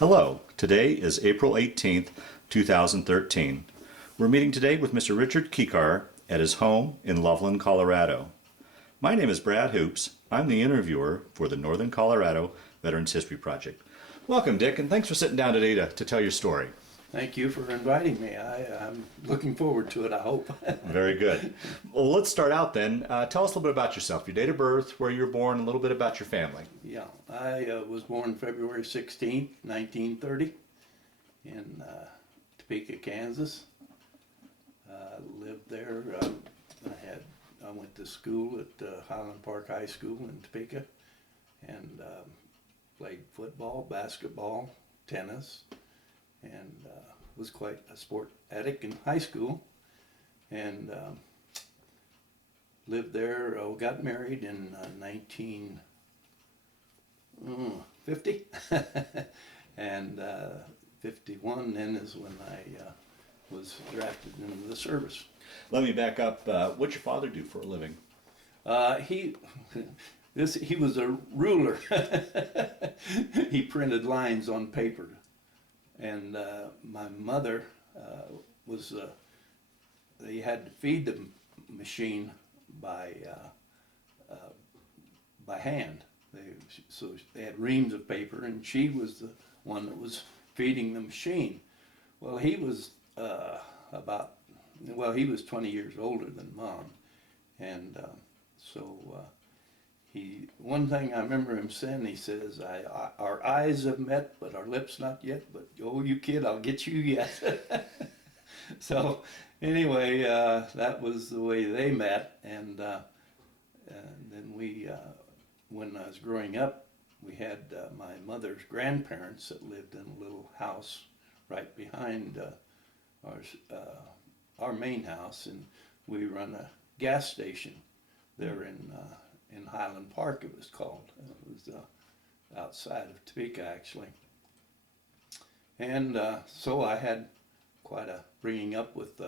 Hello, today is April 18th, 2013. We're meeting today with Mr. Richard Kekar at his home in Loveland, Colorado. My name is Brad Hoops. I'm the interviewer for the Northern Colorado Veterans History Project. Welcome, Dick, and thanks for sitting down today to tell your story. Thank you for inviting me. I'm looking forward to it, I hope. Very good. Well, let's start out then. Tell us a little bit about yourself, your date of birth, where you were born, a little bit about your family. Yeah, I was born February 16th, 1930 in Topeka, Kansas. Lived there. I went to school at Highland Park High School in Topeka and played football, basketball, tennis, and was quite a sport addict in high school, and lived there. Got married in 1950, and 51 then is when I was drafted into the service. Let me back up. What'd your father do for a living? He was a ruler. He printed lines on paper. And my mother they had to feed the machine by hand. So they had reams of paper, and she was the one that was feeding the machine. Well, he was he was 20 years older than Mom, and one thing I remember him saying, he says, our eyes have met, but our lips not yet, but oh, you kid, I'll get you yet. So anyway, that was the way they met, and then when I was growing up, we had my mother's grandparents that lived in a little house right behind our main house, and we run a gas station there in Highland Park, it was called. It was outside of Topeka, actually. And so I had quite a bringing up with,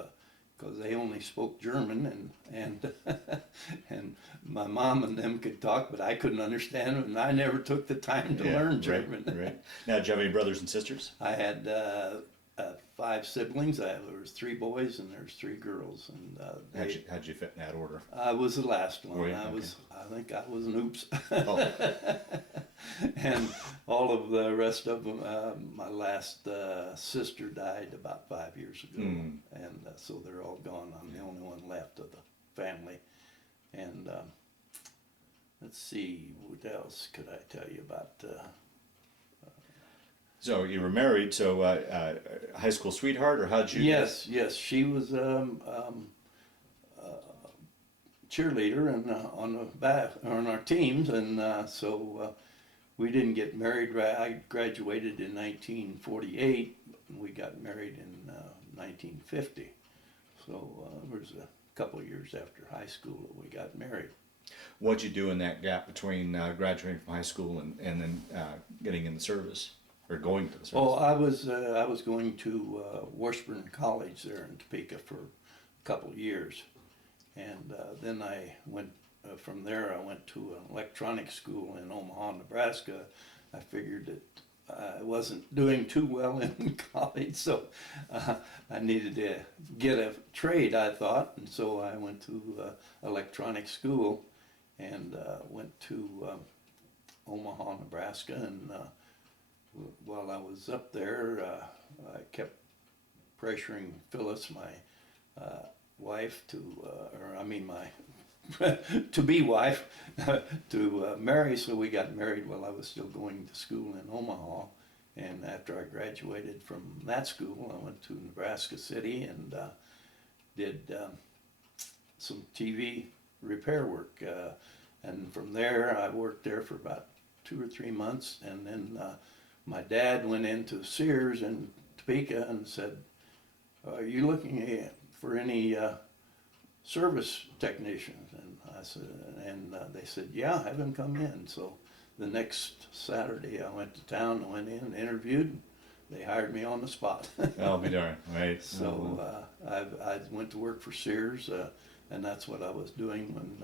because they only spoke German, and and my mom and them could talk, but I couldn't understand them, and I never took the time to learn German. Right. Now, did you have any brothers and sisters? I had 5 siblings. There was 3 boys and there's 3 girls. And how'd you fit in that order? I was the last one. Were you? I think I was an oops. Oh. And all of the rest of them, my last sister died about 5 years ago, and so they're all gone. I'm the only one left of the family. And let's see, what else could I tell you about? So you were married, so high school sweetheart, or how'd you? Yes, she was cheerleader and on our teams, and so we didn't get married. I graduated in 1948, and we got married in 1950. So it was a couple of years after high school that we got married. What'd you do in that gap between graduating from high school and then getting in the service? Or going to the service? Oh, I was going to Washburn College there in Topeka for a couple of years, and then I went from there. I went to an electronics school in Omaha, Nebraska. I figured that I wasn't doing too well in college, so I needed to get a trade, I thought, and so I went to electronics school and went to Omaha, Nebraska, and while I was up there, I kept pressuring Phyllis, my wife, my to-be wife, to marry. So we got married while I was still going to school in Omaha. And after I graduated from that school, I went to Nebraska City and did some TV repair work. And from there, I worked there for about 2 or 3 months, and then my dad went into Sears in Topeka and said, "Are you looking for any service technicians?" And I said, they said, "Yeah, have him come in." So the next Saturday, I went to town, went in, interviewed. They hired me on the spot. I'll be darned, right? So I went to work for Sears, and that's what I was doing when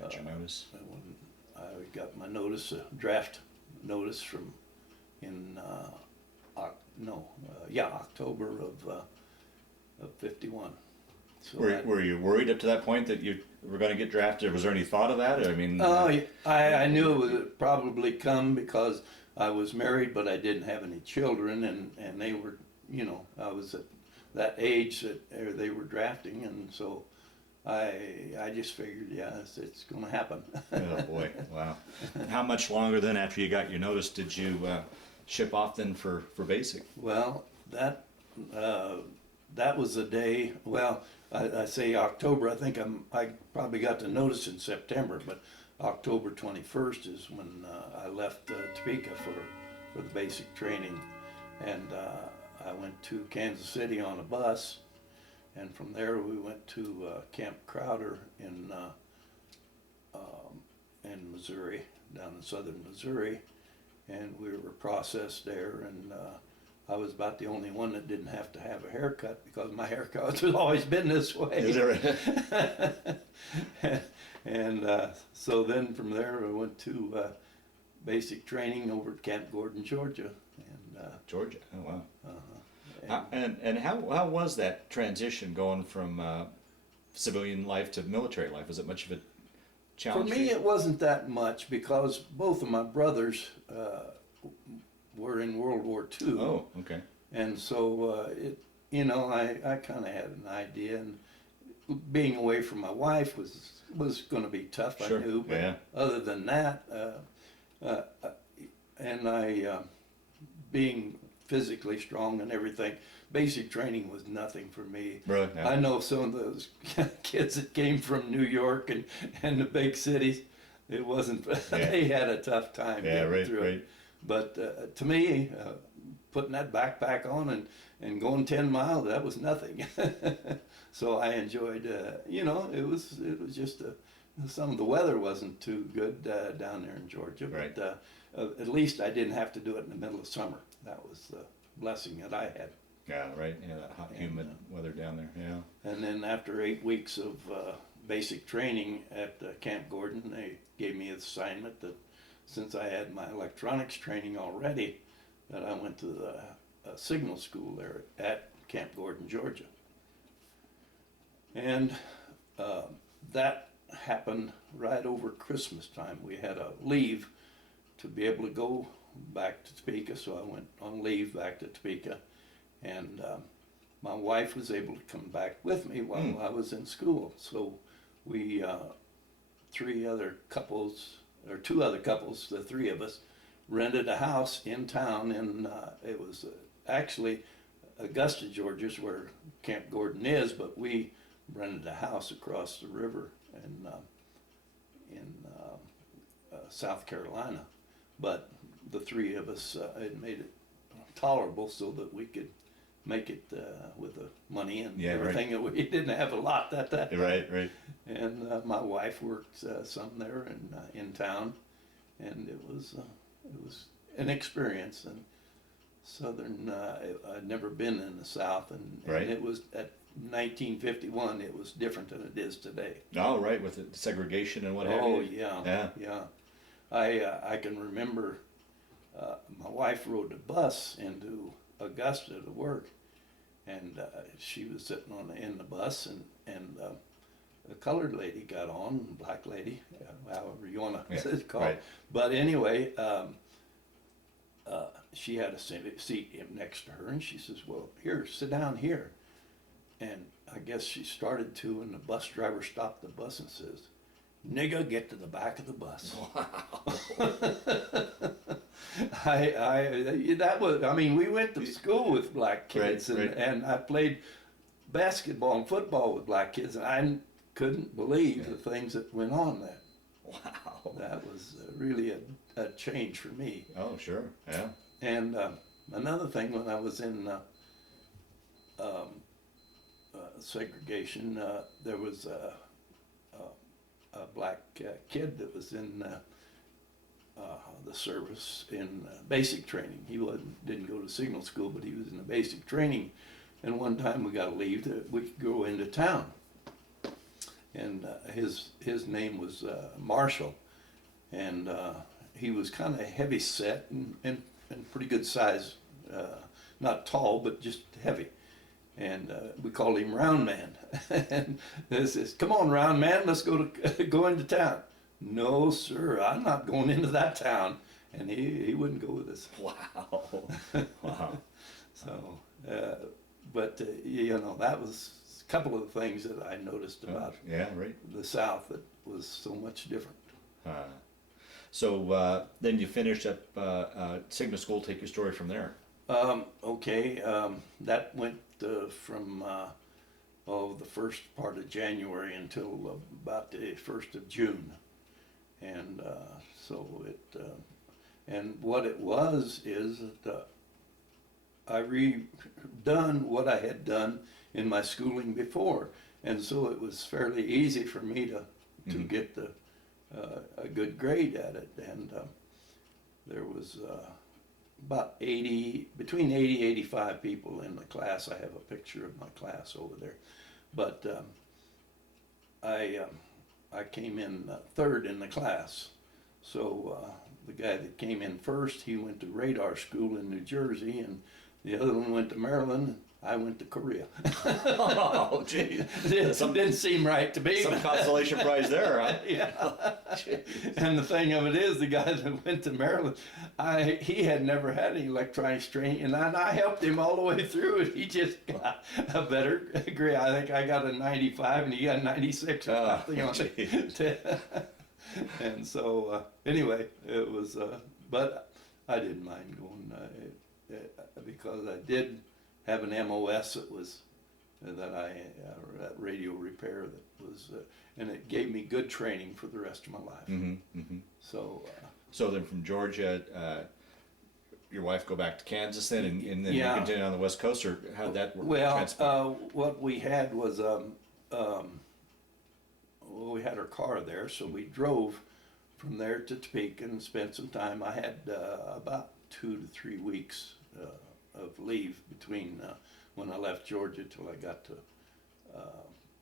got your notice. When I got my notice, a draft notice from in October of 51. So Were you worried up to that point that you were going to get drafted? Was there any thought of that? I mean, I knew it would probably come because I was married, but I didn't have any children, and they were, I was at that age that they were drafting, and so I just figured, it's going to happen. oh boy, wow. How much longer then after you got your notice did you ship off then for basic? Well, that was the day. Well, I say October. I think I probably got the notice in September, but October 21st is when I left Topeka for the basic training, and I went to Kansas City on a bus, and from there we went to Camp Crowder in Missouri, down in southern Missouri, and we were processed there, and I was about the only one that didn't have to have a haircut because my haircut has always been this way. Is that right? And so then from there I went to basic training over at Camp Gordon, Georgia. And Georgia, oh wow. and And how was that transition going from civilian life to military life? Was it much of a for challenge? me it wasn't that much because both of my brothers were in World War II. Oh, okay. And so I kind of had an idea, and being away from my wife was going to be tough. Sure. I knew, but Yeah. other than that, and I being physically strong and everything, basic training was nothing for me. Really? Yeah. I know some of those kids that came from New York and the big cities. It wasn't. They had a tough time getting through it. But to me, putting that backpack on and going 10 miles, that was nothing. So I enjoyed, it was just, some of the weather wasn't too good down there in Georgia. Right. But at least I didn't have to do it in the middle of summer. That was the blessing that I had. Yeah, right. Yeah, that hot, humid weather down there. Yeah. And then after 8 weeks of basic training at Camp Gordon, they gave me an assignment that since I had my electronics training already, that I went to the Signal school there at Camp Gordon, Georgia. And that happened right over Christmas time. We had a leave to be able to go back to Topeka, so I went on leave back to Topeka. And my wife was able to come back with me while I was in school. So we, two other couples, the three of us, rented a house in town, and it was actually Augusta, Georgia's where Camp Gordon is, but we rented a house across the river in South Carolina. But the three of us had made it tolerable so that we could make it with the money and everything. Right. We didn't have a lot that time. Right. And my wife worked some there in town, and it was an experience. And southern, I'd never been in the South, and it was at 1951. It was different than it is today. Oh, right, with the segregation and what have you. Oh yeah. I can remember my wife rode the bus into Augusta to work, and she was sitting in the bus, and a colored lady got on, black lady, however you want to call it. But anyway, she had a seat next to her, and she says, "Well, here, sit down here." And I guess she started to, and the bus driver stopped the bus and says, "Nigga, get to the back of the bus." Wow. We went to school with black kids, and I played basketball and football with black kids, and I couldn't believe the things that went on there. Wow. That was really a change for me. Oh, sure, yeah. And another thing, when I was in segregation, there was a black kid that was in the service in basic training. He didn't go to Signal School, but he was in the basic training. And one time we got to leave we could go into town. And his name was Marshall, and he was kind of heavy set, and and pretty good size, not tall, but just heavy. And we called him Round Man. And this is, come on, Round Man, let's go into town. No, sir, I'm not going into that town. And he wouldn't go with us. Wow. Wow. So, you know, that was a couple of the things that I noticed about Yeah, right. the South that was so much different. So then you finished up Signal School. Take your story from there. Okay, that went from the first part of January until about the 1st of June. And so it, and what it was is that I redone what I had done in my schooling before. And so it was fairly easy for me to get a good grade at it. And there was about between 80, 85 people in the class. I have a picture of my class over there. But I came in third in the class. So the guy that came in first, he went to radar school in New Jersey, and the other one went to Maryland. I went to Korea. Oh, geez. Didn't seem right to me. Some consolation prize there, huh? Yeah. And the thing of it is, the guy that went to Maryland, he had never had any electronics training, and I helped him all the way through it. He just got a better grade. I think I got a 95, and he got a 96 or something on it. And so, anyway, it was, but I didn't mind going, because I did have an MOS that was that radio repair that was, and it gave me good training for the rest of my life. So then from Georgia, your wife go back to Kansas then, and then Yeah. you continue on the West Coast, or how'd that work? Well, what we had was we had our car there, so we drove from there to Topeka and spent some time. I had about 2 to 3 weeks of leave between when I left Georgia till I got to,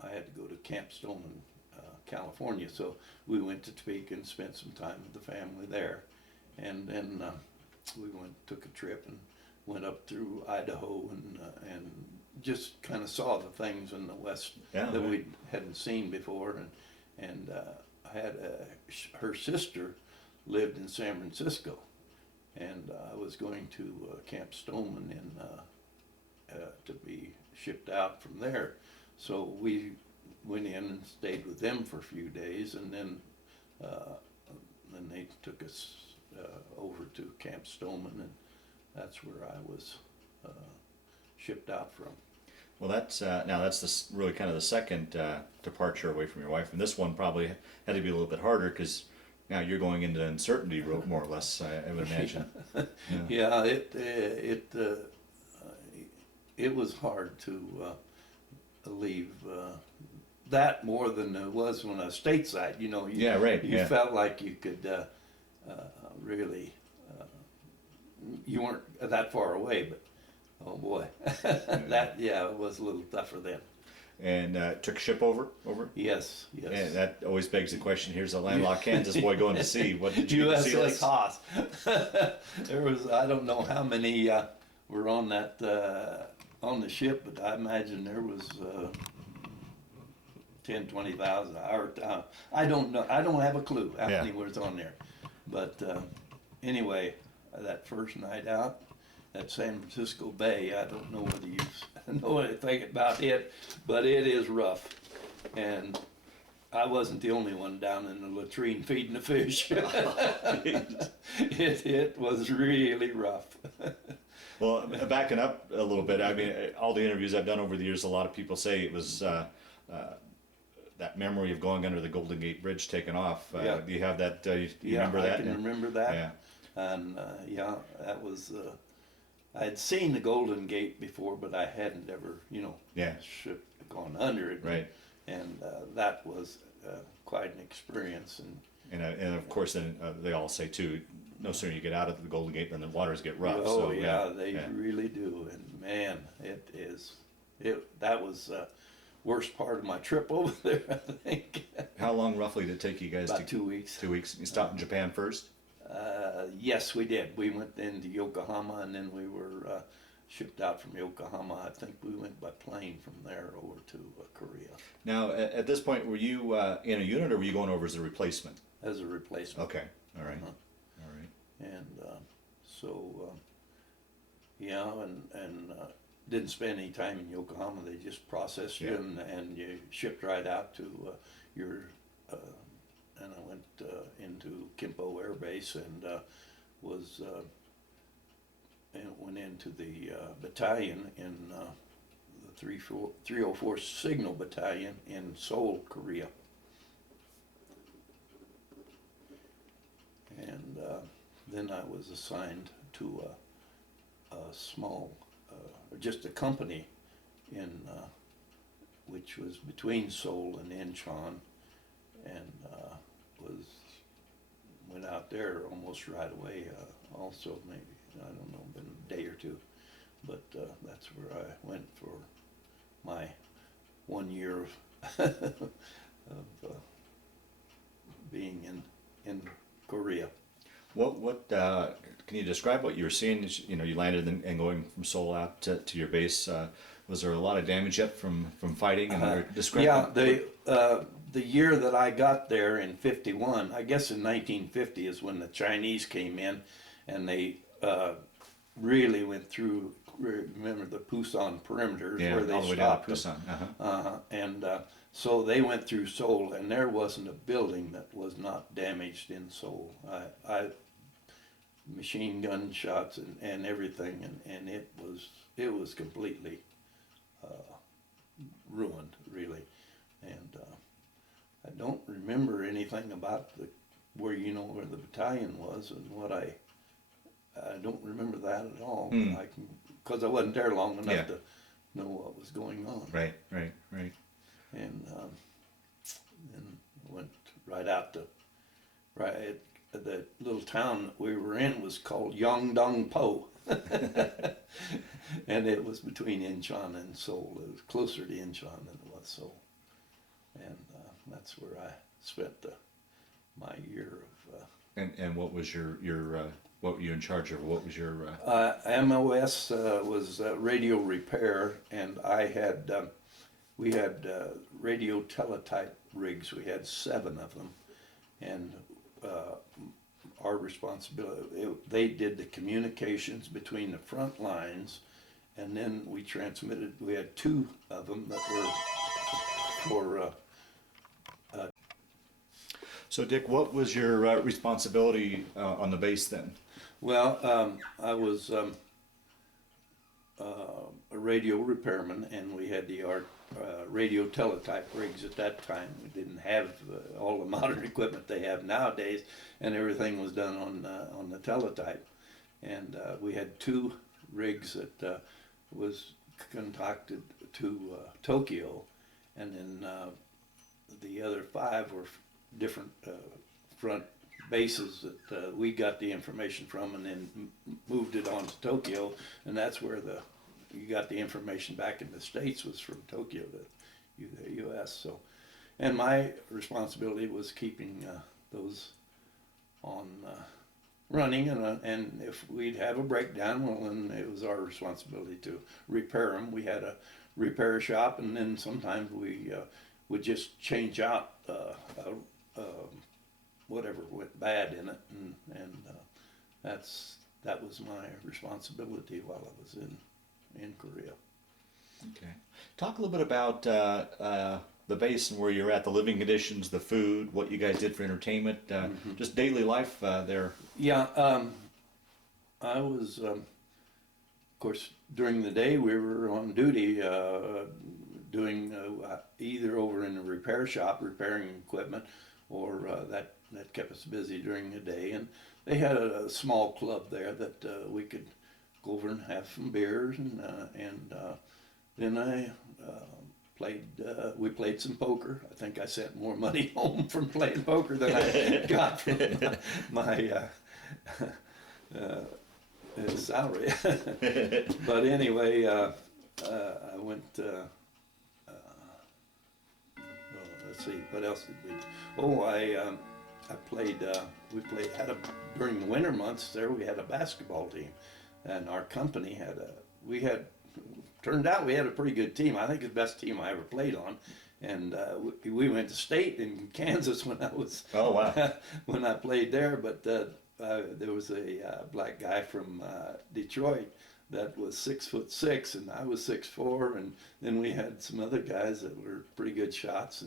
I had to go to Camp Stoneman, California. So we went to Topeka and spent some time with the family there. And then we took a trip and went up through Idaho and just kind of saw the things in the West that we hadn't seen before. And I had her sister lived in San Francisco. And I was going to Camp Stoneman to be shipped out from there. So we went in and stayed with them for a few days, and then they took us over to Camp Stoneman, and that's where I was shipped out from. Well, that's really kind of the second departure away from your wife, and this one probably had to be a little bit harder because now you're going into uncertainty, more or less. I would imagine. Yeah, it was hard to leave that more than it was when I was stateside. You know, you felt like you could really, you weren't that far away, but oh boy, it was a little tougher then. And took a ship over? Yes. And that always begs the question, here's a landlocked Kansas boy going to sea. What did you see? USS Haas. There was, I don't know how many were on that, on the ship, but I imagine there was 10, 20,000. I don't know. I don't have a clue how many was on there. But anyway, that first night out at San Francisco Bay, I don't know whether you know anything about it, but it is rough. And I wasn't the only one down in the latrine feeding the fish. It was really rough. Well, backing up a little bit, I mean, all the interviews I've done over the years, a lot of people say it was that memory of going under the Golden Gate Bridge taking off. Do you have that? Do you remember that? I can remember that. Yeah. And that was, I had seen the Golden Gate before, but I hadn't ever, gone under it. Right. And that was quite an experience. And of course, then they all say too, no sooner you get out of the Golden Gate than the waters get rough. Oh, so, they really do. And man, that was worst part of my trip over there, I think. How long roughly did it take you guys? About 2 weeks. 2 weeks. You stopped in Japan first? Yes, we did. We went into Yokohama, and then we were shipped out from Yokohama. I think we went by plane from there over to Korea Now, at this point, were you in a unit, or were you going over as a replacement? as a replacement. Okay, all right, Uh-huh. all right. And yeah, and didn't spend any time in Yokohama. They just processed you, Yeah. and you shipped right out to your. And I went into Kimpo Air Base and was and went into the battalion in the 304 Signal Battalion in Seoul, Korea. And then I was assigned to a small, just a company in, which was between Seoul and Incheon, and went out there almost right away. Also, maybe I don't know, been a day or two, but that's where I went for my 1 year of being in Korea. What can you describe what you were seeing? You know, you landed and going from Seoul out to your base. Was there a lot of damage yet from fighting? And describe. Yeah, the year that I got there in '51, I guess in 1950 is when the Chinese came in, and they really went through. Remember the Pusan perimeters where they all the way stopped down to Pusan. and so they went through Seoul, and there wasn't a building that was not damaged in Seoul. I machine gun shots and everything, and it was completely ruined, really. And I don't remember anything about where the battalion was and what I don't remember that at all. I can, because I wasn't there long enough to know what was going on. Right. And then went right out to the little town that we were in was called Yongdong-po. And it was between Incheon and Seoul. It was closer to Incheon than it was Seoul. And that's where I spent my year of. And what was your what were you in charge of? What was your? MOS was radio repair, and I had we had radio teletype rigs. We had 7 of them, and our responsibility. They did the communications between the front lines, and then we transmitted. We had 2 of them that were for. So, Dick, what was your responsibility on the base then? Well, I was a radio repairman, and we had the radio teletype rigs at that time. We didn't have all the modern equipment they have nowadays, and everything was done on the teletype. And we had 2 rigs that was concocted to Tokyo, and then the other 5 were different front bases that we got the information from, and then moved it on to Tokyo, and that's where you got the information back in the States was from Tokyo to the U.S. So, and my responsibility was keeping those on running, and if we'd have a breakdown, well, then it was our responsibility to repair them. We had a repair shop, and then sometimes we would just change out whatever went bad in it, and that was my responsibility while I was in Korea. Okay. Talk a little bit about the base and where you're at, the living conditions, the food, what you guys did for entertainment, just daily life there. Yeah, I was, of course, during the day we were on duty doing either over in the repair shop repairing equipment, or that kept us busy during the day. And they had a small club there that we could go over and have some beers, and then I we played some poker. I think I sent more money home from playing poker than I got from my salary. But anyway, I went. Let's see, what else did we? Oh, I played. During the winter months. There we had a basketball team, and our company had a. We had. Turned out we had a pretty good team. I think the best team I ever played on, and we went to state in Kansas when I was. Oh wow! when I played there, but there was a black guy from Detroit that was 6'6", and I was 6'4", and then we had some other guys that were pretty good shots,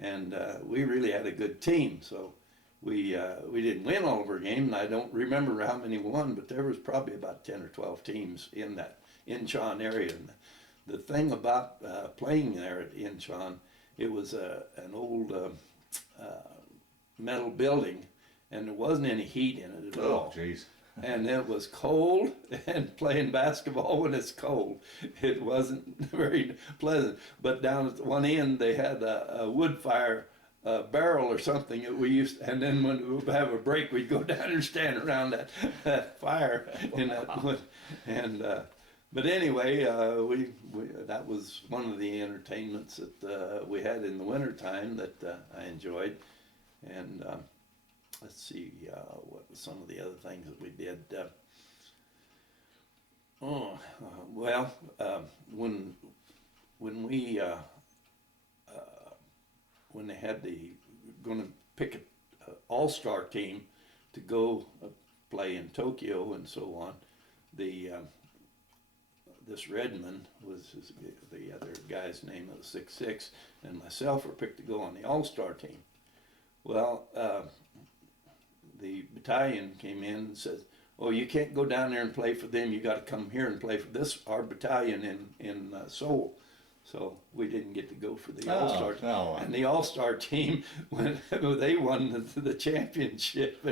and we really had a good team. So we didn't win all of our games, and I don't remember how many won, but there was probably about 10 or 12 teams in that Incheon area. And the thing about playing there at Incheon, it was an old metal building, and there wasn't any heat in it at all. Oh, jeez. And it was cold, and playing basketball when it's cold, it wasn't very pleasant. But down at one end, they had a wood fire barrel or something that we used, and then when we would have a break, we'd go down and stand around that fire in that wood. And but anyway, we that was one of the entertainments that we had in the wintertime that I enjoyed. And let's see, what were some of the other things that we did? When they had going to pick an all-star team to go play in Tokyo and so on, this Redmond was the other guy's name, was 6'6", and myself were picked to go on the all-star team. Well, the battalion came in and said, "Oh, you can't go down there and play for them. You got to come here and play for our battalion in Seoul." So we didn't get to go for the all-star team. Oh. And the all-star team, they won the championship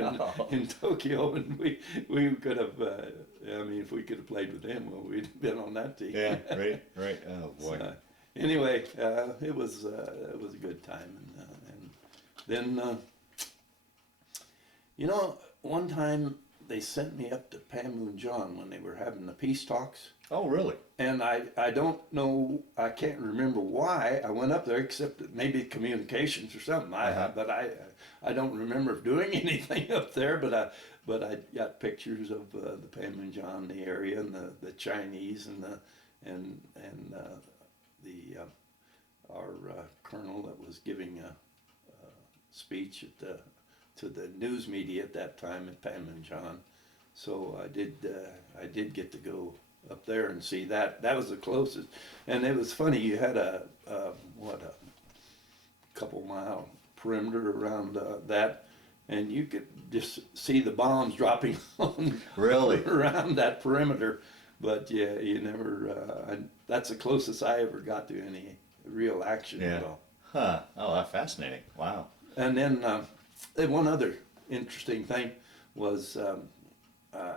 in Tokyo, and we could have. If we could have played with them, well, we'd have been on that team. Yeah, right. Oh boy. So, anyway, it was a good time, and then. One time they sent me up to Panmunjom when they were having the peace talks. Oh, really? And I don't know, I can't remember why I went up there, except that maybe communications or something. But I don't remember doing anything up there. But I got pictures of the Panmunjom, the area, and the Chinese, and our colonel that was giving a speech to the news media at that time at Panmunjom. So I did get to go up there and see that. That was the closest. And it was funny, you had a couple mile perimeter around that, and you could just see the bombs dropping on really around that perimeter. But yeah, you never, that's the closest I ever got to any real action at all. Huh. Oh, that's fascinating. Wow. And then one other interesting thing was,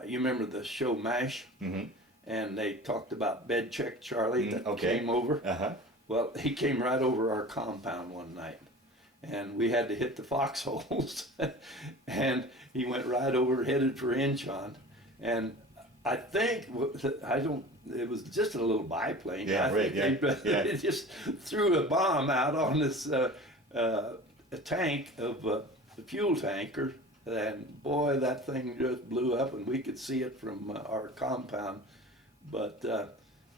you remember the show MASH? Mm-hmm. And they talked about Bed Check Charlie that came over. Uh-huh. Well, he came right over our compound one night, and we had to hit the foxholes. And he went right over, headed for Incheon. And I think, it was just a little biplane. Yeah, right, They just threw a bomb out on this a tank of the fuel tanker, and boy, that thing just blew up, and we could see it from our compound. But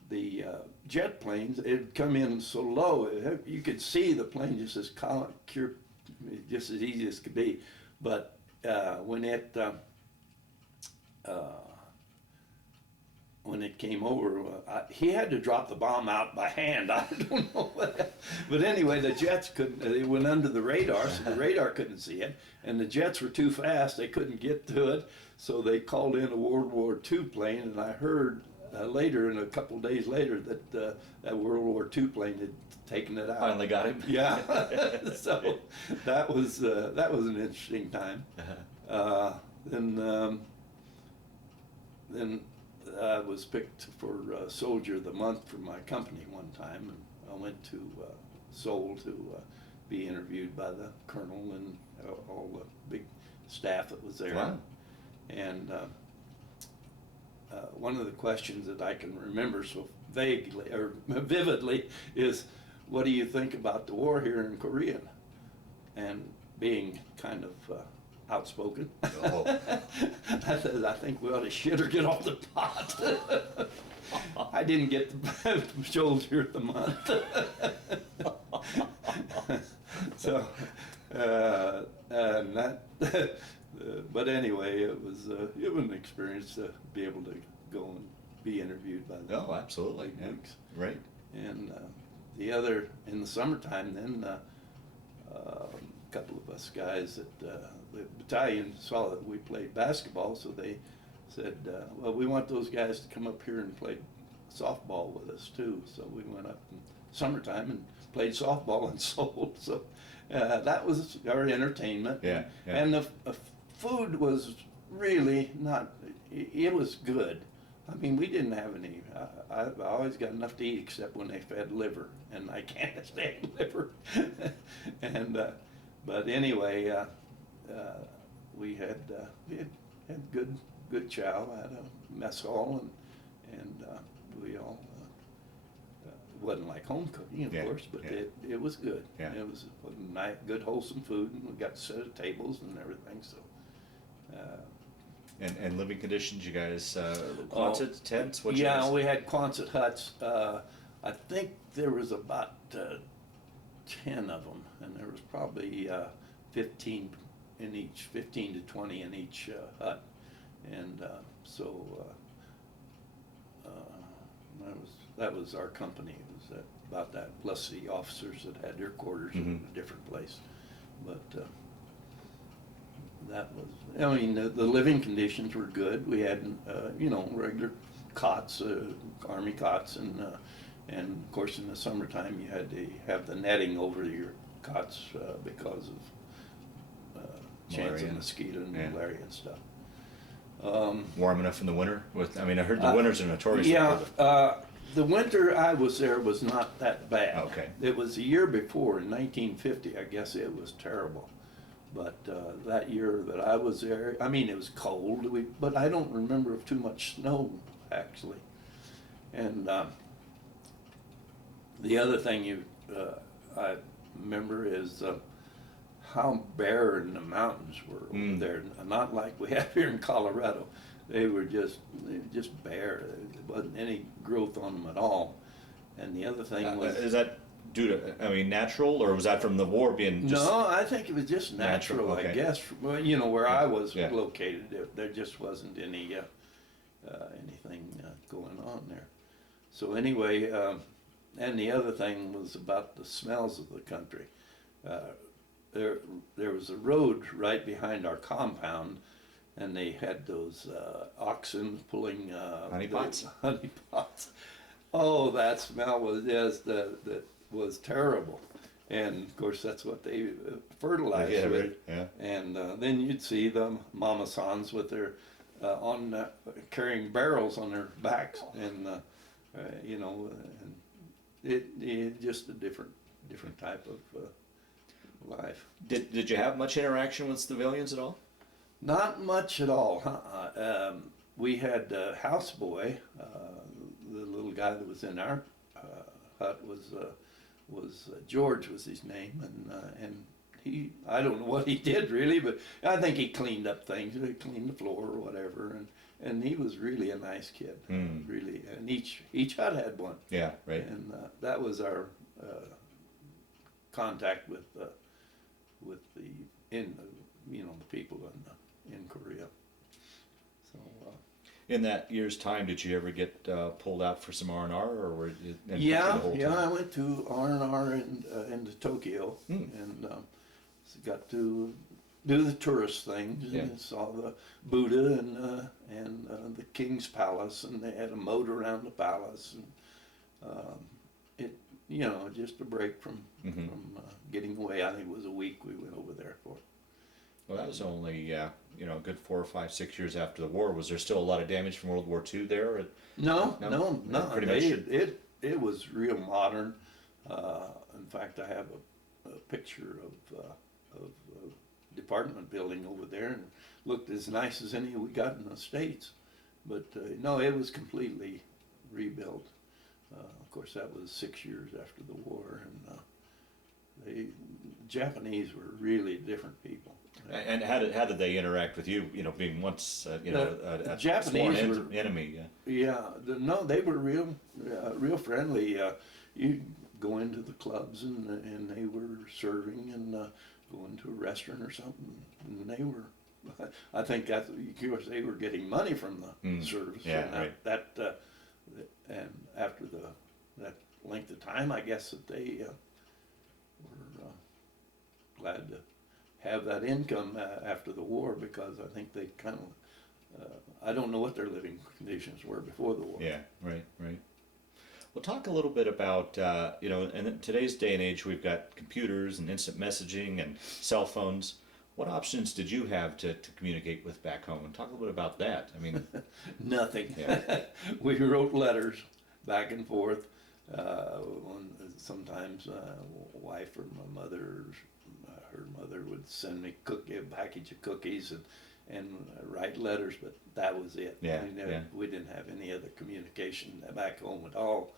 the jet planes, it'd come in so low, you could see the plane just as easy as could be. But when it came over, he had to drop the bomb out by hand. I don't know what. But anyway, the jets couldn't, they went under the radar, so the radar couldn't see it. And the jets were too fast, they couldn't get to it. So they called in a World War II plane, and I heard later, and a couple of days later, that that World War II plane had taken it out. Finally got him. Yeah. So that was an interesting time. Then I was picked for Soldier of the Month for my company one time, and I went to Seoul to be interviewed by the colonel and all the big staff that was there. Wow. And one of the questions that I can remember so vaguely or vividly is, "What do you think about the war here in Korea?" And being kind of outspoken. Oh. I said, I think we ought to shit or get off the pot. I didn't get the shoulder of the month. So, and that, but anyway, it was an experience to be able to go and be interviewed by the Oh, absolutely. Yeah. weeks. Right. And the other, in the summertime, then a couple of us guys at the battalion saw that we played basketball, so they said, well, we want those guys to come up here and play softball with us too. So we went up in summertime and played softball and sold. So that was our entertainment. Yeah, yeah. And the food was really not, it was good. I mean, we didn't have any, I always got enough to eat except when they fed liver, and I can't stand liver. And, but anyway, we had good chow at a mess hall, and we all, it wasn't like home cooking, of Yeah, course, but yeah. it was good. Yeah. It was nice, good wholesome food, and we got to set at tables and everything, so. And living conditions, you guys, Quonset tents? What you Yeah, guys? we had Quonset huts. I think there was about 10 of them, and there was probably 15 in each, 15 to 20 in each hut. And so that was our company. It was about that, plus the officers that had their quarters in a different place. But that was, I mean, the living conditions were good. We had, regular cots, army cots, and of course in the summertime you had to have the netting over your cots because of chance Malaria. of mosquito and Yeah. malaria and stuff. Warm enough in the winter? I mean, I heard the winters are notorious. Yeah, the winter I was there was not that bad. Okay. It was the year before, in 1950, I guess it was terrible. But that year that I was there, I mean, it was cold, but I don't remember of too much snow, actually. And the other thing I remember is how barren the mountains were over there. Not like we have here in Colorado. They were just bare. There wasn't any growth on them at all. And the other thing was... Is that due to, I mean, natural, or was that from the war being just... No, I think it was just natural, okay. I guess. Well, where I was Yeah. located, there just wasn't any anything going on there. So anyway, and the other thing was about the smells of the country. There was a road right behind our compound, and they had those oxen pulling Honey pots? honey pots. Oh, that smell was just that was terrible. And of course, that's what they fertilized Yeah, with. right, yeah. And then you'd see the mama sans with their carrying barrels on their backs, and and it just a different type of life. Did you have much interaction with civilians at all? Not much at all. We had a houseboy, the little guy that was in our hut was George was his name, and he, I don't know what he did really, but I think he cleaned up things. He cleaned the floor or whatever, and he was really a nice kid, really. And each hut had one. Yeah, right. And that was our contact with the people in Korea. So. In that year's time, did you ever get pulled out for some R&R, or were you in Yeah, the whole time? I went to R&R into Tokyo, and got to do the tourist things. Yeah. And saw the Buddha and the King's Palace, and they had a moat around the palace, and it just a break from getting away. I think it was a week we went over there for. Well, that was only a good 4 or 5, 6 years after the war. Was there still a lot of damage from World War II there? No. Pretty much. It was real modern. In fact, I have a picture of department building over there, and looked as nice as any we got in the States. But no, it was completely rebuilt. Of course, that was 6 years after the war, and they Japanese were really different people. And how did they interact with you? You know, being once The a Japanese sworn were- enemy. Yeah, no, they were real friendly. You go into the clubs and they were serving and go into a restaurant or something, and they were. I think that of course they were getting money from the service. Yeah, and right. And after that length of time, I guess that they were glad to have that income after the war, because I think they kind of. I don't know what their living conditions were before the war. Yeah, right. Well, talk a little bit about, in today's day and age, we've got computers and instant messaging and cell phones. What options did you have to communicate with back home? And talk a little bit about that. I mean, Nothing. Yeah. We wrote letters back and forth. Sometimes wife or my mother, her mother would send me a package of cookies and write letters, but that was it. Yeah, We didn't have any other communication back home at all.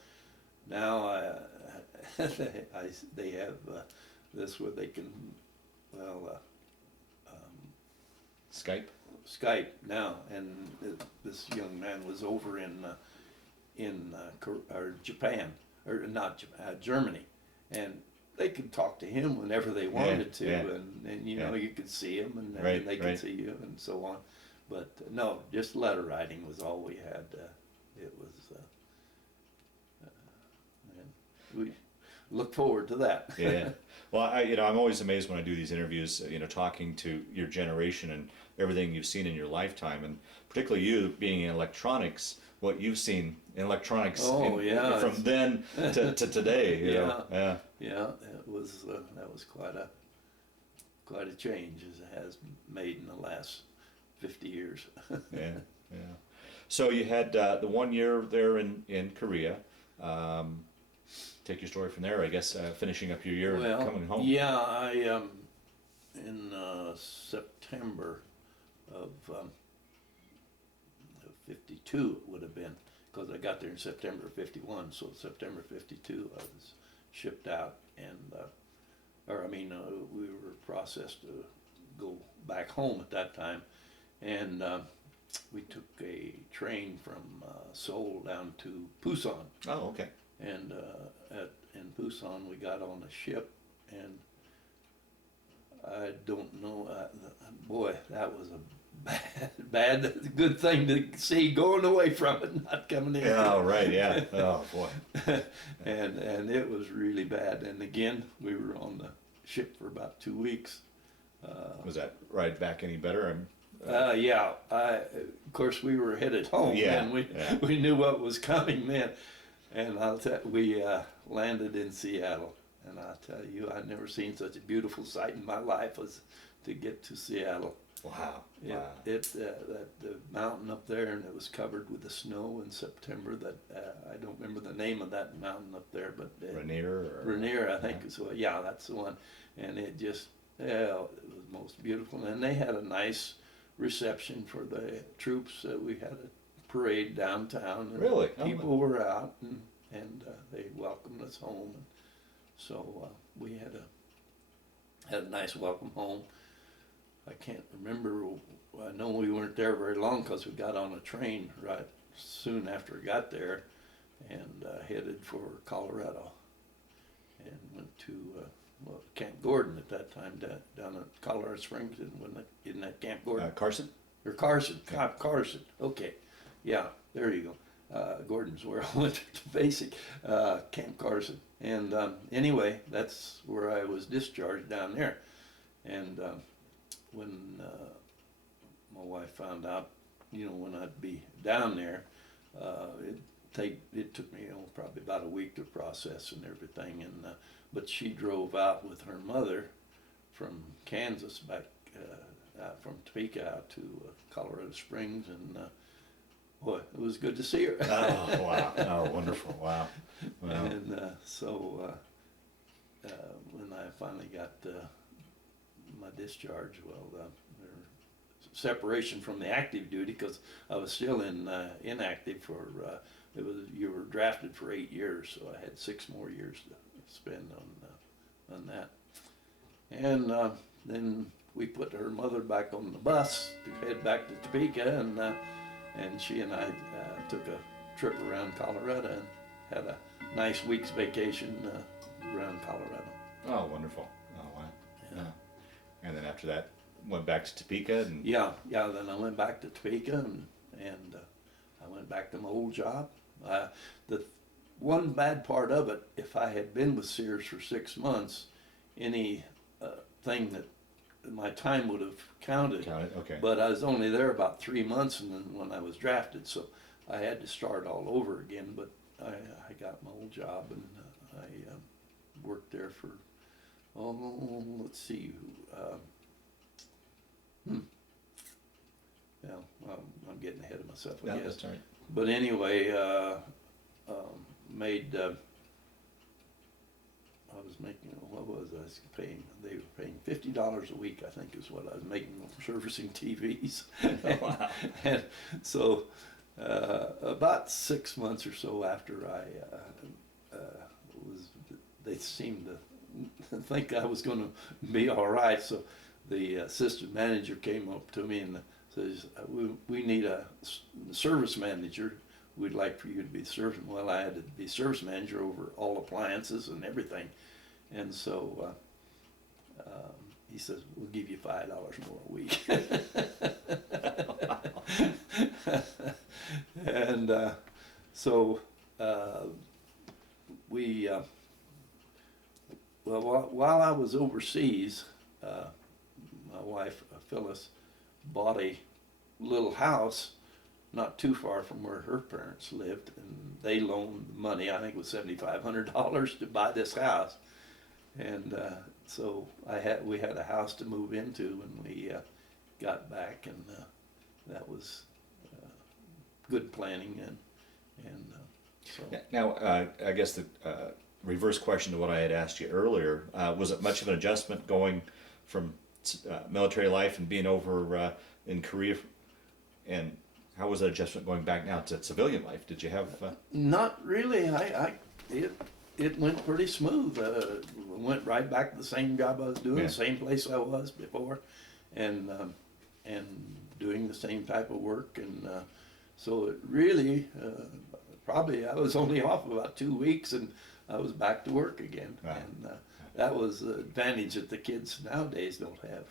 Now they have this where they can, Skype? Skype now, and this young man was over in Japan, or not Japan, Germany, and they could talk to him whenever they wanted to, yeah. and you know, you could see him, and Right, they could right. see you, and so on. But no, just letter writing was all we had. It was, and we look forward to that. Yeah. Well, I'm always amazed when I do these interviews, talking to your generation and everything you've seen in your lifetime, and particularly you being in electronics, what you've seen in electronics Oh, yeah, from then to today. You know? Yeah. Yeah, it was that was quite a change, as it has made in the last 50 years. Yeah. So you had the 1 year there in Korea. Take your story from there, I guess, finishing up your year and coming home. Yeah, I in September of 52 it would have been, because I got there in September of 51, so September 52 I was shipped out, and we were processed to go back home at that time, and we took a train from Seoul down to Busan. Oh, okay. And in Busan, we got on a ship, and I don't know, boy, that was a bad, good thing to see, going away from it, not coming in. Yeah, right, yeah. Oh, boy. and it was really bad. And again, we were on the ship for about 2 weeks. Was that ride back any better? Yeah, of course, we were headed home, Yeah, and yeah. we knew what was coming then. And we landed in Seattle, and I'll tell you, I've never seen such a beautiful sight in my life as to get to Seattle. Wow. The mountain up there, and it was covered with the snow in September. That I don't remember the name of that mountain up there, but Rainier, I think. So yeah, that's the one. And it just, it was most beautiful. And they had a nice reception for the troops. We had a parade downtown, and Really? people were out, and they welcomed us home, and so we had a nice welcome home. I can't remember. I know we weren't there very long, because we got on a train right soon after we got there, and headed for Colorado, and went to Camp Gordon at that time, down at Colorado Springs, and isn't that Camp Gordon? Carson? Or Carson, Camp Carson. Okay. Yeah, there you go. Gordon's where I went to basic, Camp Carson. And anyway, that's where I was discharged down there. And when my wife found out, when I'd be down there, it took me probably about a week to process and everything. And but she drove out with her mother from Kansas back from Topeka out to Colorado Springs, and boy, it was good to see her. Oh, wow. Oh, wonderful. Wow. And so when I finally got my discharge, separation from the active duty, because I was still inactive for, you were drafted for 8 years, so I had 6 more years to spend on that. And then we put her mother back on the bus to head back to Topeka, and she and I took a trip around Colorado and had a nice week's vacation around Colorado. Oh, wonderful. Oh, wow. Yeah. And then after that, went back to Topeka and... Yeah. Then I went back to Topeka and I went back to my old job. The one bad part of it, if I had been with Sears for 6 months, any thing that my time would have counted. Okay. But I was only there about 3 months, and then when I was drafted, so I had to start all over again. But I got my old job, and I worked there for, let's see, well, I'm getting ahead of myself, I guess. That's all right. But anyway, made. I was making, what was I paying? They were paying $50 a week, I think, is what I was making servicing TVs. Wow. And so, about 6 months or so after they seemed to think I was going to be all right. So the assistant manager came up to me and says, "We need a service manager. We'd like for you to be the service." Well, I had to be service manager over all appliances and everything. And so he says, "We'll give you $5 more a week." And so we, well, while I was overseas, my wife, Phyllis, bought a little house not too far from where her parents lived, and they loaned money, I think it was $7,500 to buy this house. And so we had a house to move into when we got back, and that was good planning, and so. Now, I guess the reverse question to what I had asked you earlier, was it much of an adjustment going from military life and being over in Korea, and how was that adjustment going back now to civilian life? Did you have? Not really. It went pretty smooth. Went right back to the same job I was doing, Yeah. the same place I was before, and doing the same type of work, and so it really probably I was only off about 2 weeks, and I was back to work again, Wow. and that was the advantage that the kids nowadays don't have.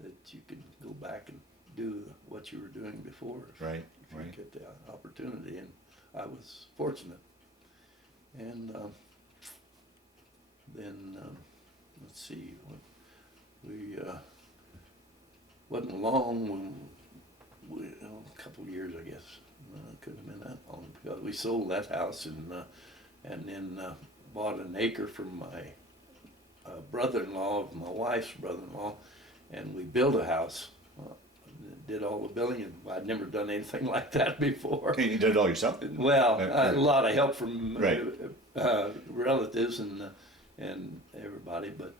That you can go back and do what you were doing before. Right. If you Right. get the opportunity, and I was fortunate. And then let's see, we wasn't long when a couple of years, I guess. Couldn't have been that long, because we sold that house and then bought an acre from my brother-in-law, my wife's brother-in-law, and we built a house. Did all the building, and I'd never done anything like that before. Hey, you did it all yourself? Well, a lot of help from Right. relatives and everybody, but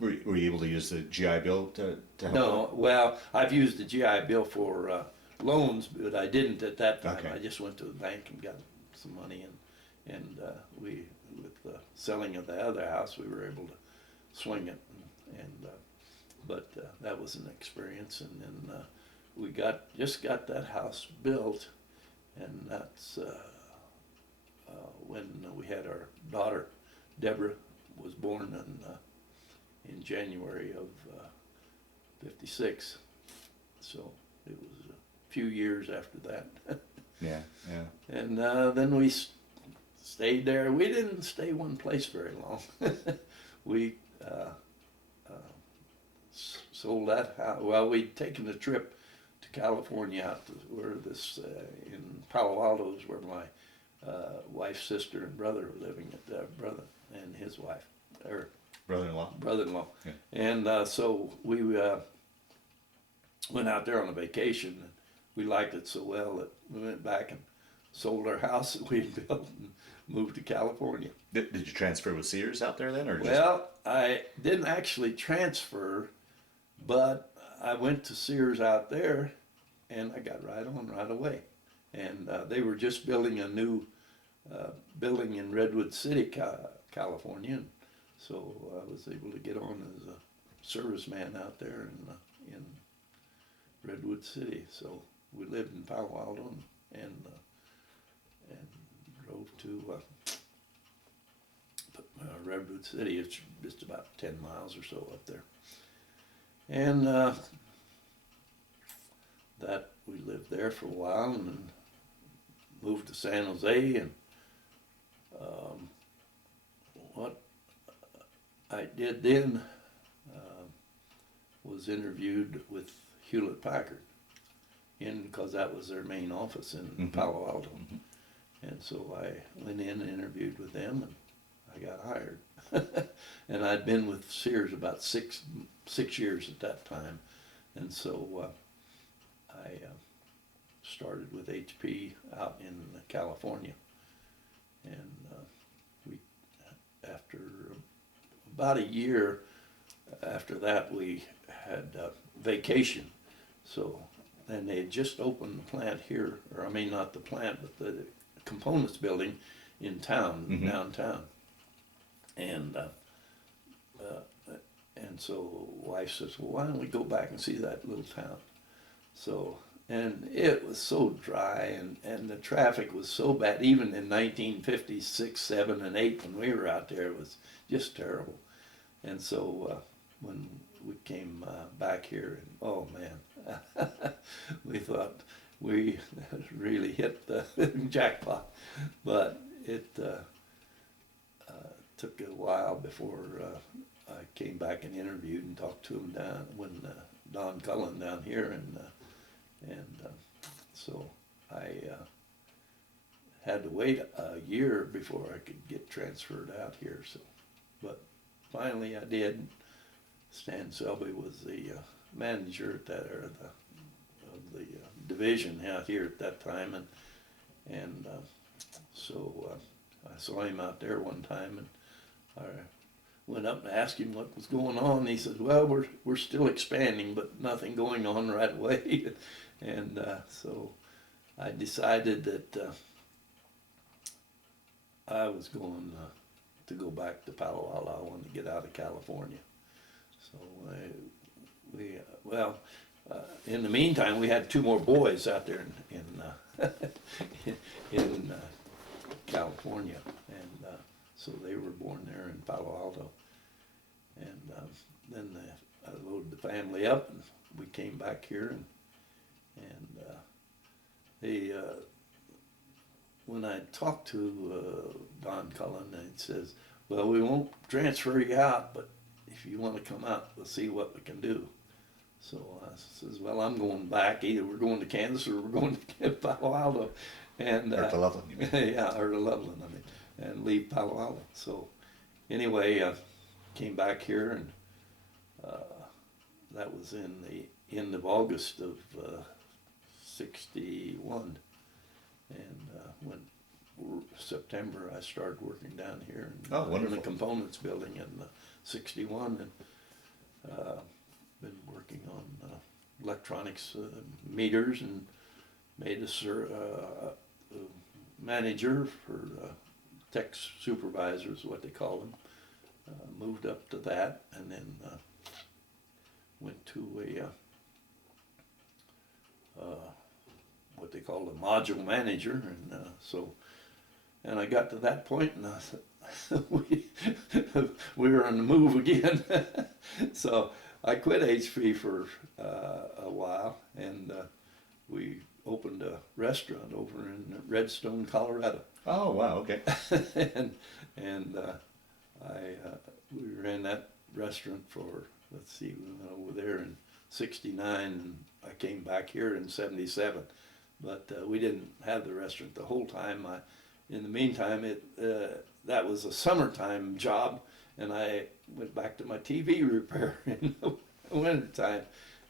Were you able to use the GI Bill to help? no. Well, I've used the GI Bill for loans, but I didn't at that time. Okay. I just went to the bank and got some money, and we, with the selling of the other house, we were able to swing it, but that was an experience, and then we just got that house built, and that's when we had our daughter Deborah was born in January of '56, so it was a few years after that. Yeah. And then we stayed there. We didn't stay one place very long. We sold that house. Well, we'd taken a trip to California, out to where this in Palo Alto is where my wife's sister and brother were living. Brother and his wife, or Brother-in-law. brother-in-law. Yeah. And so we went out there on a vacation, and we liked it so well that we went back and sold our house that we had built and moved to California. Did you transfer with Sears out there then, or just? Well, I didn't actually transfer, but I went to Sears out there, and I got right on right away. And they were just building a new building in Redwood City, California. And So I was able to get on as a serviceman out there in Redwood City. So we lived in Palo Alto and drove to Redwood City. It's just about 10 miles or so up there. And that we lived there for a while and then moved to San Jose. And what I did then was interviewed with Hewlett Packard, because that was their main office in Palo Alto. And so I went in and interviewed with them, and I got hired. And I'd been with Sears about six years at that time, and so I started with HP out in California, and we, after about a year after that, we had vacation. So then they had just opened the plant here, or I mean not the plant, but the components building in town, downtown. And so wife says, well, why don't we go back and see that little town? So, and it was so dry, and the traffic was so bad. Even in 1956, 7, and 8, when we were out there, it was just terrible. And so when we came back here, and oh man, we thought we really hit the jackpot. But it took a while before I came back and interviewed and talked to him when Don Cullen down here, and so I had to wait a year before I could get transferred out here. So, but finally I did. Stan Selby was the manager at that, or of the division out here at that time, and so I saw him out there one time, and I went up and asked him what was going on. And he said, well, we're still expanding, but nothing going on right away. And so I decided that I was going to go back to Palo Alto. I wanted to get out of California. So in the meantime, we had 2 more boys out there in California, and so they were born there in Palo Alto. And then I loaded the family up, and we came back here, and when I talked to Don Cullen, he says, well, we won't transfer you out, but if you want to come out, we'll see what we can do. So I says, well, I'm going back. Either we're going to Kansas or we're going to Palo Alto. And, or to Loveland, you mean? Yeah, or to Loveland, I mean, and leave Palo Alto. So anyway, came back here, and that was in the end of August of 61. And when September, I started working down here in the components building in 61, and been working on electronics meters, and made a manager for tech supervisors, what they call them. Moved up to that, and then went to what they call a module manager, and I got to that point, and I said, we were on the move again. So I quit HP for a while, and we opened a restaurant over in Redstone, Colorado. Oh wow, okay. and we ran that restaurant for, let's see, we went over there in 69, and I came back here in 77. But we didn't have the restaurant the whole time. In the meantime, that was a summertime job, and I went back to my TV repair in the wintertime.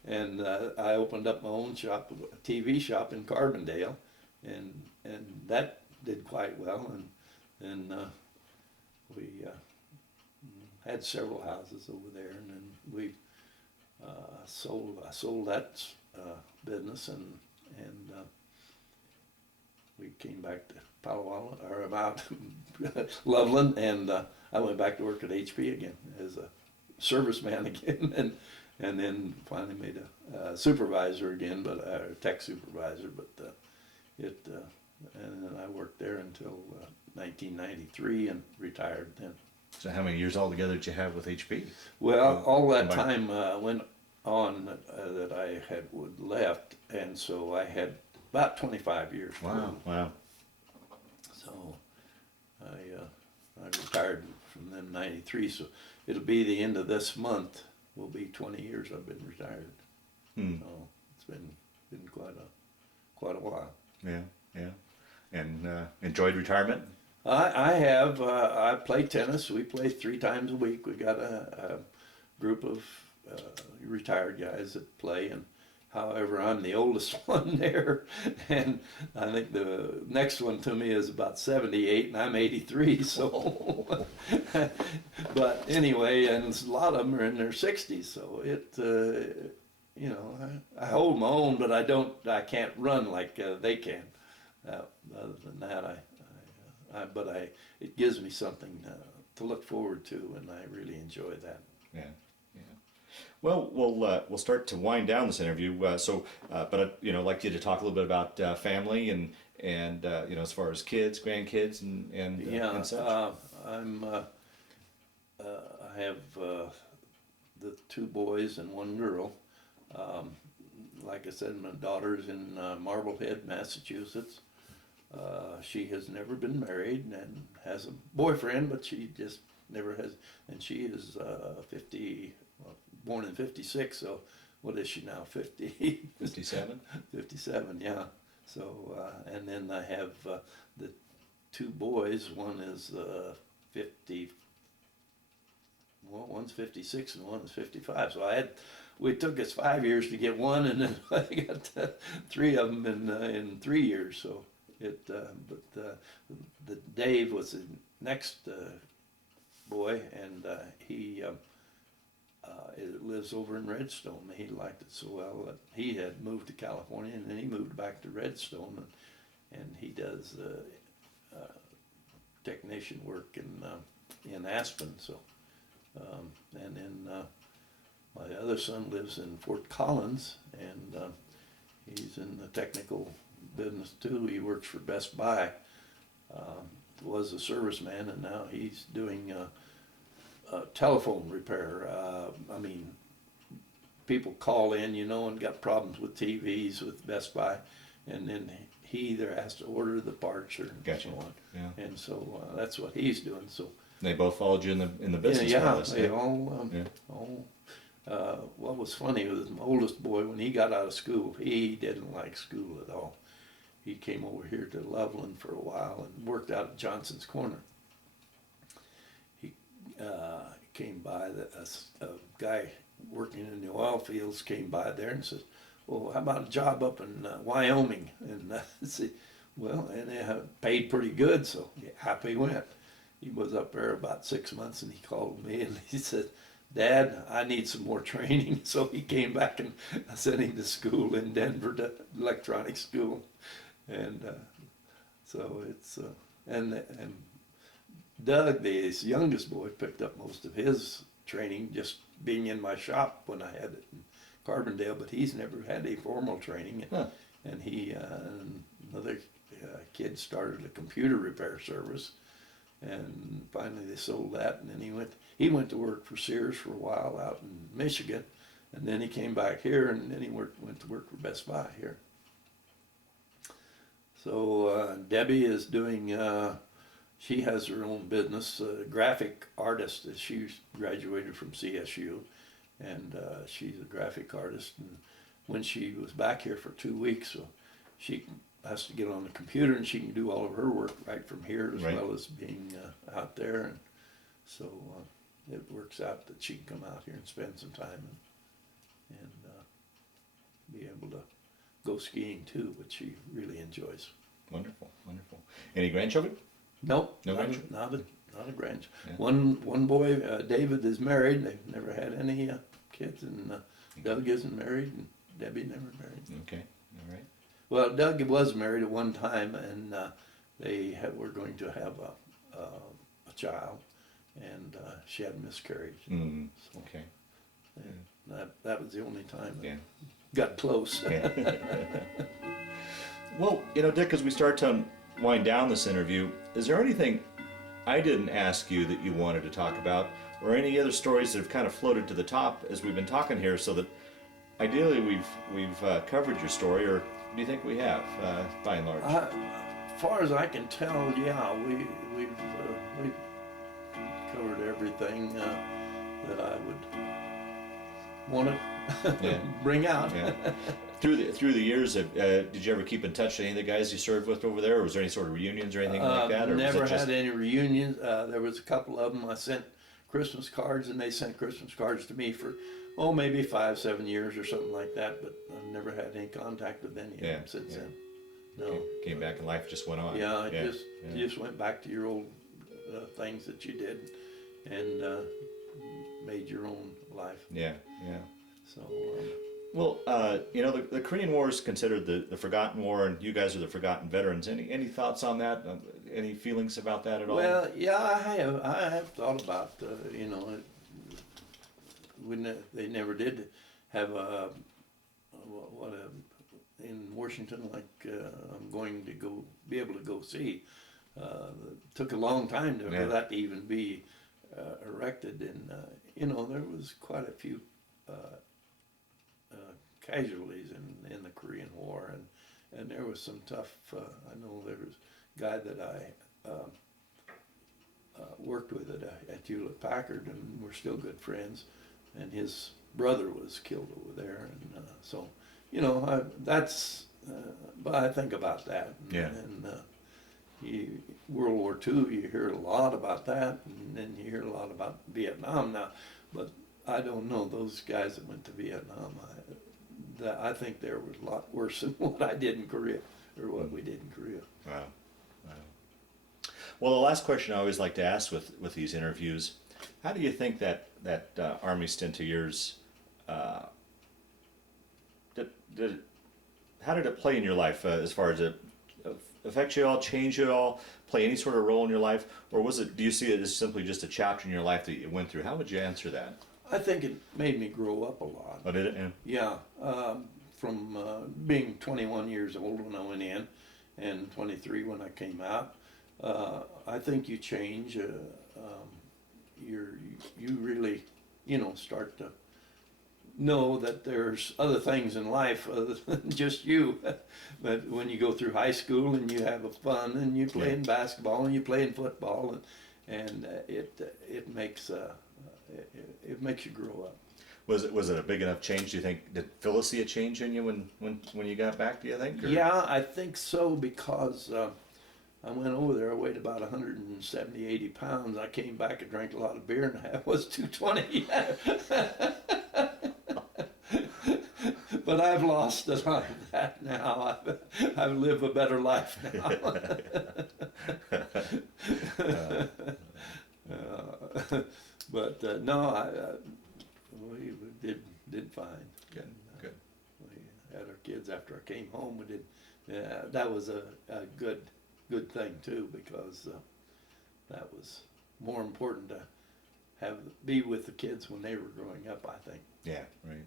And I opened up my own shop, a TV shop in Carbondale, and that did quite well. And we had several houses over there, and then we I sold that business, and we came back to Palo Alto, or about Loveland, and I went back to work at HP again as a serviceman again, and then finally made a supervisor again, but a tech supervisor. But and then I worked there until 1993 and retired then. So how many years altogether did you have with HP? Well, all that combined. time went on that I had left, and so I had about 25 years. Wow, wow. So I retired from them '93. So it'll be the end of this month. Will be 20 years I've been retired. So it's been quite a while. Yeah, yeah. And enjoyed retirement? I have. I play tennis. We play 3 times a week. We got a group of retired guys that play, and however, I'm the oldest one there, and I think the next one to me is about 78, and I'm 83. So, but anyway, and a lot of them are in their 60s. So you know, I hold my own, but I can't run like they can. Other than that, it gives me something to look forward to, and I really enjoy that. Yeah, yeah. Well, we'll start to wind down this interview. But you know, I'd like you to talk a little bit about family and you know, as far as kids, grandkids, and such. I have the 2 boys and 1 girl. Like I said, my daughter's in Marblehead, Massachusetts. She has never been married and has a boyfriend, but she just never has. And she is 50, well, born in '56. So what is she now? 50? 57. 57, yeah. So and then I have the 2 boys. One is 50. Well, one's 56 and one is 55. So we took us 5 years to get one, and then I got 3 of them in 3 years. So the Dave was the next boy, and he lives over in Redstone. He liked it so well that he had moved to California, and then he moved back to Redstone, and he does technician work in Aspen. So. And then my other son lives in Fort Collins, and he's in the technical business too. He works for Best Buy. Was a serviceman, and now he's doing telephone repair. I mean, people call in, you know, and got problems with TVs with Best Buy, and then he either has to order the parts or Gotcha. so on. Yeah. And so that's what he's doing. So. They both followed you in the business. Yeah, more or less. they all. What was funny was my oldest boy, when he got out of school, he didn't like school at all. He came over here to Loveland for a while and worked out at Johnson's Corner. He came by, a guy working in the oil fields came by there and said, well, how about a job up in Wyoming? And I said, well, and they paid pretty good, so happy went. He was up there about 6 months, and he called me and he said, Dad, I need some more training. So he came back, and I sent him to school in Denver, to electronics school. And so it's, and Doug, his youngest boy, picked up most of his training just being in my shop when I had it in Carbondale, but he's never had any formal training. Huh. And another kid started a computer repair service. And finally they sold that, and then he went to work for Sears for a while out in Michigan, and then he came back here, and then he went to work for Best Buy here. So Debbie is doing, she has her own business, graphic artist. She graduated from CSU, and she's a graphic artist. And when she was back here for 2 weeks, so she has to get on the computer, and she can do all of her work right from here as well as being out there. And so it works out that she can come out here and spend some time and be able to go skiing too, which she really enjoys. Wonderful, wonderful. Any grandchildren? Nope, No not grandchildren? a grandchild. Yeah. One boy, David, is married. They've never had any kids, and Doug isn't married, and Debbie never married. Okay, all right. Well, Doug was married at one time, and were going to have a child, and she had a miscarriage. Mm, So okay. that was the only time that Yeah. got close. Yeah. Well, Dick, as we start to wind down this interview, is there anything I didn't ask you that you wanted to talk about, or any other stories that have kind of floated to the top as we've been talking here, so that ideally we've covered your story, or do you think we have, by and large? As far as I can tell, yeah, we've covered everything that I would want to Yeah. bring out. Yeah. Through the years, did you ever keep in touch with any of the guys you served with over there, or was there any sort of reunions or anything like that? Or Never was it had any reunions. There was a couple of them. I sent Christmas cards, and they sent Christmas cards to me for, maybe 5-7 years or something like that. But I've never had any contact with any of them since then. No. Came back and life just went on. Yeah, you just went back to your old things that you did, and made your own life. Yeah, yeah. So. Well, the Korean War is considered the forgotten war, and you guys are the forgotten veterans. Any thoughts on that? Any feelings about that at all? Well, yeah, I have thought about when they never did have in Washington, like I'm going to be able to go see. It took a long time for that to even be erected, and there was quite a few casualties in the Korean War, and there was some tough. I know there was a guy that I worked with at Hewlett Packard, and we're still good friends, and his brother was killed over there, and so that's. But I think about that, and World War II, you hear a lot about that, and then you hear a lot about Vietnam now, but I don't know those guys that went to Vietnam. I think there was a lot worse than what I did in Korea, or what we did in Korea. Wow. Well, the last question I always like to ask with these interviews, how do you think that Army stint of yours, how did it play in your life as far as it affect you all, change you all, play any sort of role in your life, or do you see it as simply just a chapter in your life that you went through? How would you answer that? I think it made me grow up a lot. Oh, did it? Yeah. Yeah, from being 21 years old when I went in, and 23 when I came out. I think you change. You really, start to know that there's other things in life other than just you. But when you go through high school and you have fun and you play in basketball and you play in football, and it makes you grow up. Was it a big enough change? Do you think? Did Phyllis see a change in you when you got back? Do you think? Or? Yeah, I think so, because I went over there. I weighed about 170, 80 pounds. I came back and drank a lot of beer, and I was 220. But I've lost a lot of that now. I live a better life now. But no, we did fine. Good, good. We had our kids after I came home. We did. That was a good thing too, because that was more important to be with the kids when they were growing up, I think. Yeah, right.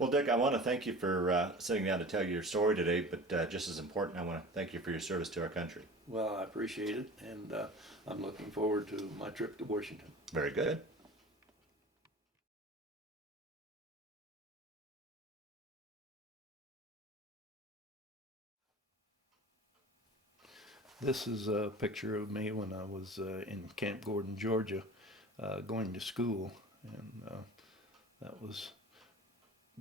Well, Dick, I want to thank you for sitting down to tell your story today, but just as important, I want to thank you for your service to our country. Well, I appreciate it, and I'm looking forward to my trip to Washington. Very good. This is a picture of me when I was in Camp Gordon, Georgia, going to school, and that was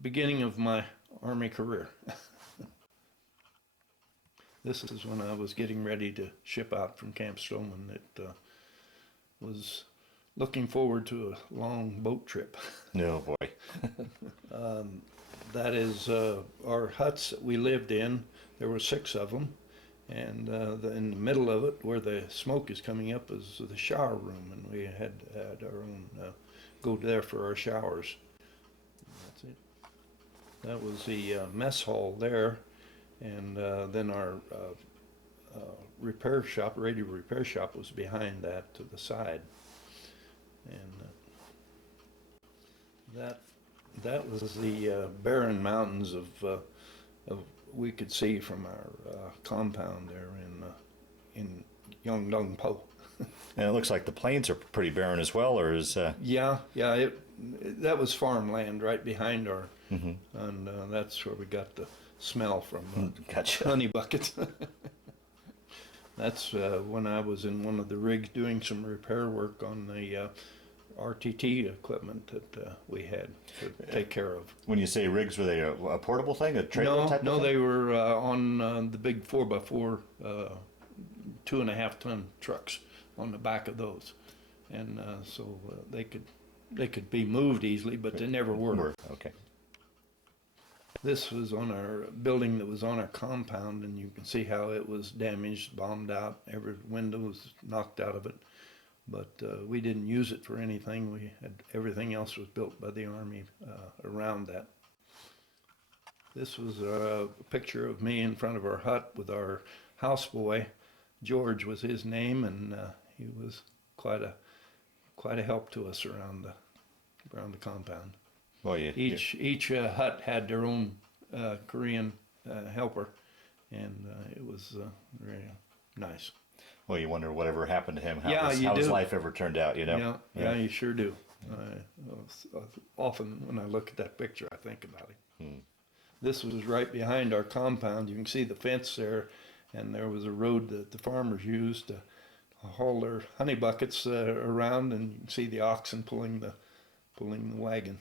beginning of my Army career. This is when I was getting ready to ship out from Camp Stoneman. It was looking forward to a long boat trip. No, boy. That is our huts that we lived in. There were 6 of them, and in the middle of it, where the smoke is coming up, is the shower room, and we had our own go there for our showers. That's it. That was the mess hall there, and then our repair shop, radio repair shop, was behind that to the side, and that was the barren mountains of we could see from our compound there in Yeongdong-po. And it looks like the plains are pretty barren as well, or is... Yeah, that was farmland right behind our, and that's where we got the smell from. Gotcha. Honey buckets. That's when I was in one of the rigs doing some repair work on the RTT equipment that we had to take care of. When you say rigs, were they a portable thing, a trailer type of No, thing? they were on the big 4x4, 2.5 ton trucks on the back of those, and so they could be moved easily, but they never were. Okay. This was on our building that was on our compound, and you can see how it was damaged, bombed out. Every window was knocked out of it, but we didn't use it for anything. We had everything else was built by the Army around that. This was a picture of me in front of our hut with our houseboy. George was his name, and he was quite a help to us around the compound. Well, Each hut had their own Korean helper, and it was very nice. Well, you wonder whatever happened to him, how you his do. life ever turned out, you know? Yeah, you sure do. Often when I look at that picture, I think about it. This was right behind our compound. You can see the fence there, and there was a road that the farmers used to haul their honey buckets around, and you can see the oxen pulling the wagon.